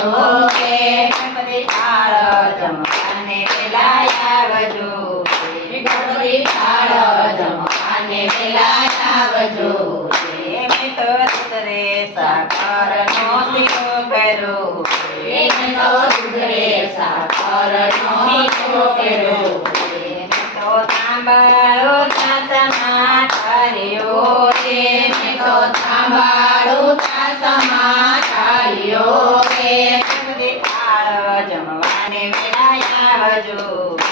આવજો રે ગણપતિ થાળ જમવાને વેલા આવજો રે ગણપતિ થાળ જમવાને વેલા આવજો રે મેં તો દૂધ રે સાકરનો શીરો કર્યો રે મેં તો દૂધ રે સાકરનો શીરો કર્યો રે મેં તો તાંબાળો તાસમાં ઠાર્યો રે મેં તો તાંબાળો તાસમાં ઠાર્યો રે ગણપતિ થાળ જમવાને વેલા આવજો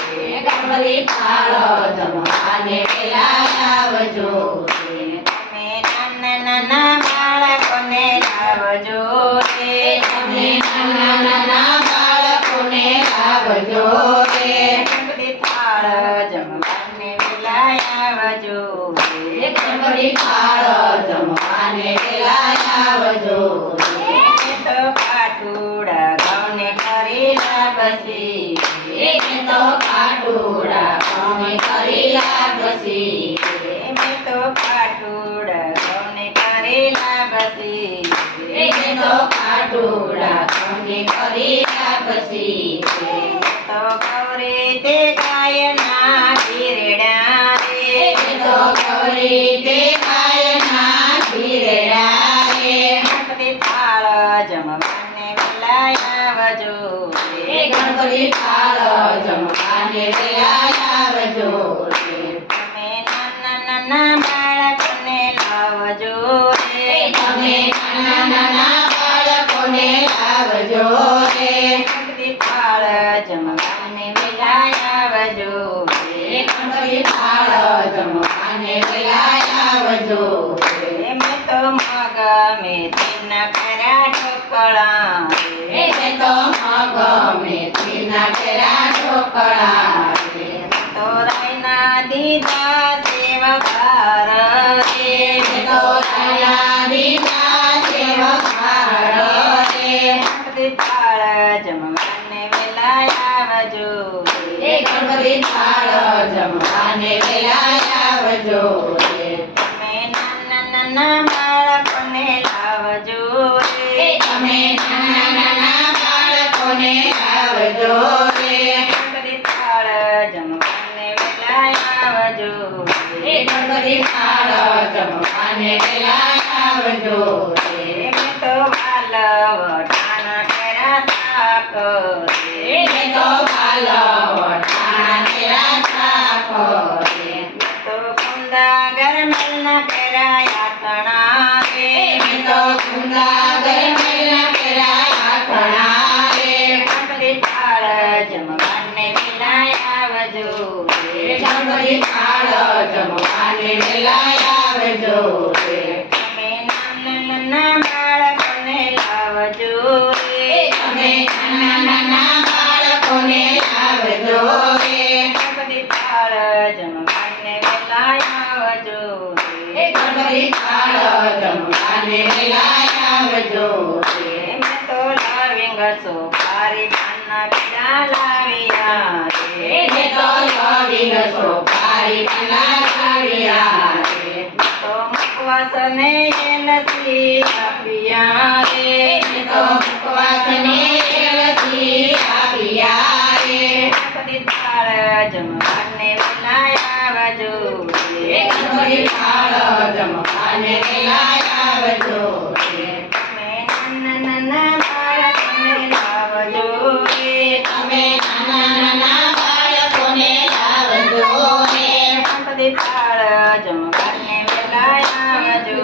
રે ગણપતિ થાળ જમવાને વેલા આવજો રે તમે નાના બાળકોને લાવજો રે તમે નાના બાળકોને લાવજો રે ગણપતિ થાળ જમવાને વેલા આવજો રે ગણપતિ થાળ જમવાને વેલા આવજો રે તો કાઠુડા ઘઉંને કરી લાવશી રે તો કાઠુડા ઘઉંને કરી લાવશી રે મેં તો કાઠુડા ઘઉંને કરી લાવશી રે તો કાઠુડા ઘઉંને કરી લાવશી રે તો ગૌરી તે ગાયના ખીરડા રે તો ગૌરી તે ગાયના ખીરડા રે ગણપતિ થાળ જમવાને વેલા આવજો રે ગણપતિ થાળ જમવાને વેલા આવજો રે તમે નાના બાળકોને લાવજો રે તમે નાના બાળકોને લાવજો રે ગણપતિ થાળ જમવાને વેલા આવજો રે ગણપતિ થાળ જમવાને વેલા આવજો રે મેં તો મગ મેથીના કર્યા ઢોકળા રે મેં તો મગ મેથીના કર્યા ઢોકળા રે મેં તો રાયના દીધા સેવકાર રે મેં તો રાયના દીધા સેવકાર રે ગણપતિ થાળ જમવાને વેલા આવજો રે ગણપતિ થાળ જમવાને વેલા આવજો રે તમે નાના બાળકોને લાવજો રે તમે નાના બાળકોને લાવજો રે ગણપતિ થાળ જમવાને વેલા આવજો રે ગણપતિ થાળ જમવાને વેલા આવજો રે મેં તો વાલવટાણા કર્યા શાક રે મેં તો વાલવટાણા કર્યા શાક રે મેં તો કુંદા ગરમેલના કર્યા યાતણા રે મેં તો કુંદા ગરમેલના કર્યા યાતણા રે ગણપતિ થાળ જમવાને વેલા આવજો રે ગણપતિ થાળ જમવાને વેલા આવજો રે તમે નાના બાળકોને લાવજો રે તમે નાના બાળકોને લાવજો રે ગણપતિ થાળ જમવાને વેલા આવજો રે ગણપતિ થાળ જમવાને વેલા આવજો રે મેં તો લવિંગ સોપારી પાનના બીડા લાવ્યા રે મેં તો લવિંગ સોપારી પાનના લાવ્યા રે મેં તો મુખવાસને એલચી આપ્યા રે મેં તો મુખવાસને એલચી આપ્યા રે ગણપતિ થાળ જમવાને વેલા આવજો રે ગણપતિ થાળ જમવાને વેલા આવજો રે તમે નાના બાળકોને લાવજો રે તમે નાના બાળકોને લાવજો રે ગણપતિ થાળ જમવાને વેલા આવજો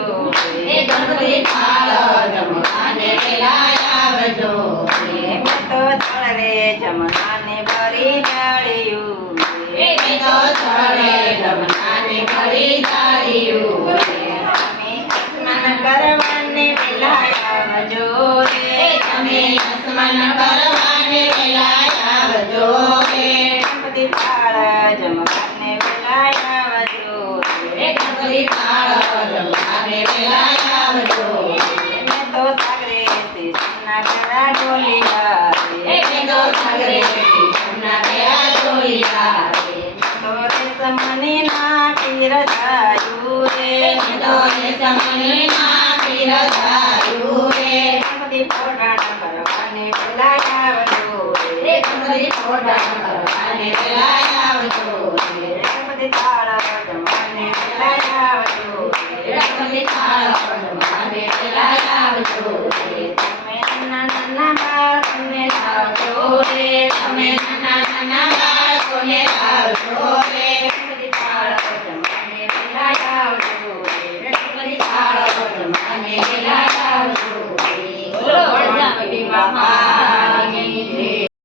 રે ગણપતિ થાળ જમવાને વેલા આવજો રે મેં તો ચડે જમવાને ભરી જાળ્યું રે મેં તો ચડે જમવાને ભરી જાળ્યું રે તમે સ્નાન કરવાને વેલા આવજો રે તમે સ્નાન કરવાને વેલા આવજો રે ગણપતિ થાળ જમવાને વેલા આવજો રે ગણપતિ થાળ જમવાને વેલા આવજો મેં તો સાગરે સોના કર્યા ઢોલિયા રે મેં તો સાગરે સોના કર્યા ઢોલિયા રે તો રેશમની ના પીરસાયું રે તો રેશમની ના પીરસાયું રે ગણપતિ પોઢાણા કરવાને મોઢા